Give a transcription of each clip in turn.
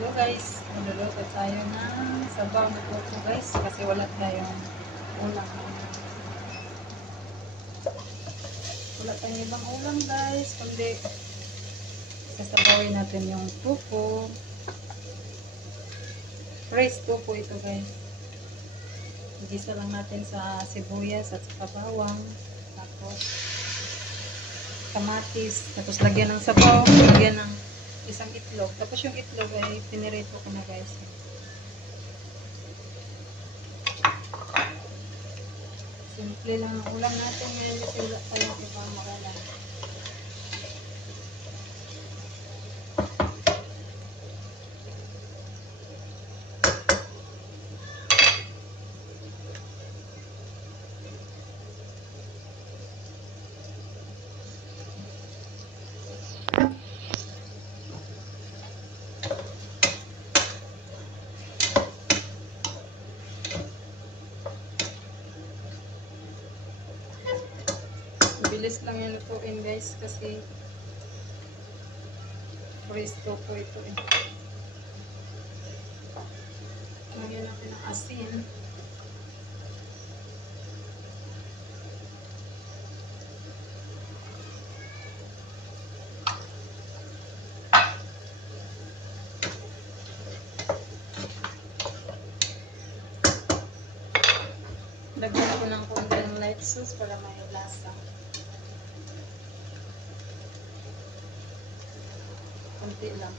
Hello guys, magluluto tayo ng sabaw na puto guys kasi wala tayong ulam. Wala tayong ibang ulam guys kundi sasabawin natin yung pupo. Fresh pupo ito guys. Igisa lang natin sa sibuyas at saka bawang. Tapos kamatis. Tapos lagyan ng sabaw. Lagyan ng isang itlog. Tapos yung itlog ay pinirito ko na guys. Simple lang ang ulam natin ngayon kasi wala tayong ibang makalan. Bilis lang yan lutuin guys kasi presto po ito eh. Lagyan natin ng asin. Lagyan ko ng konting light sauce para may lasa. Konti lang.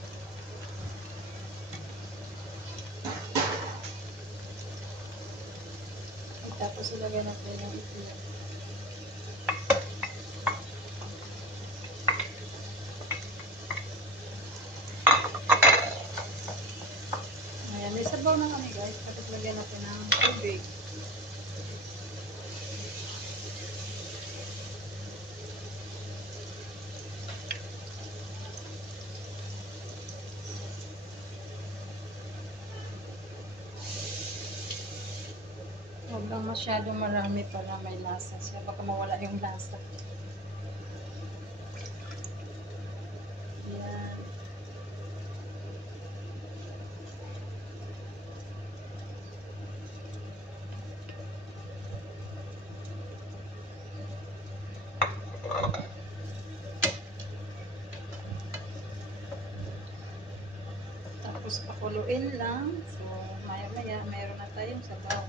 Tapos ilagay natin yung itlog. Ayan, may sabaw na kami guys. Tapos lagyan natin ng tubig. Huwag lang masyadong marami para may lasa siya. Baka mawala yung lasa. Yan. Tapos pakuluin lang. So, maya-maya mayroon na tayong sabaw.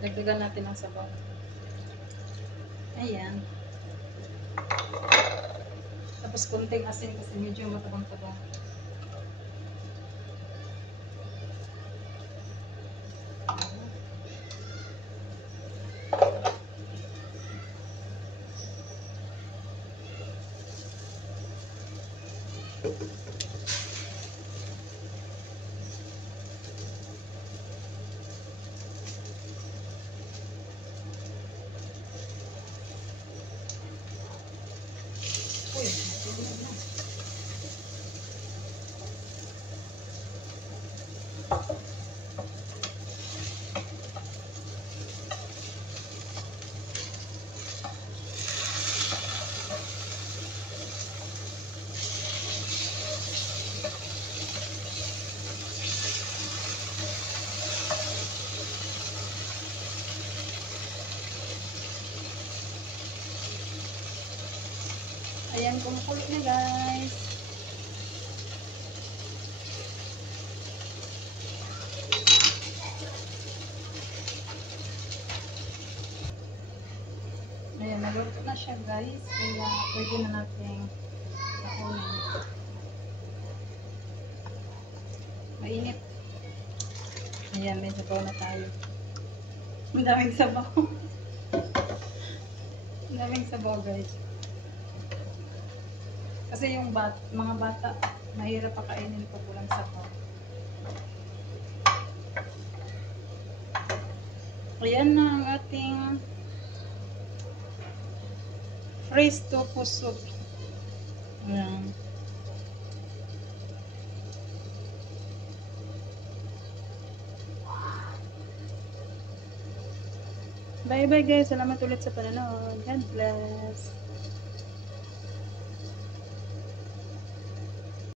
Dagdagan natin ng sabaw. Ayan. Tapos konting asin kasi medyo matabang-tabang. Ayan, kumukulo na guys. Ayan, naluto na siya guys. Kaya pwede na natin lakunin. Mainit. Ayan, may sabaw na tayo. Ang daming sabaw. Ang daming sabaw guys. Kasi yung mga bata, mahirap pakainin pag walang sabaw. Ayan na ang ating fresh tofu soup. Ayan. Bye bye guys. Salamat ulit sa panonood. God bless.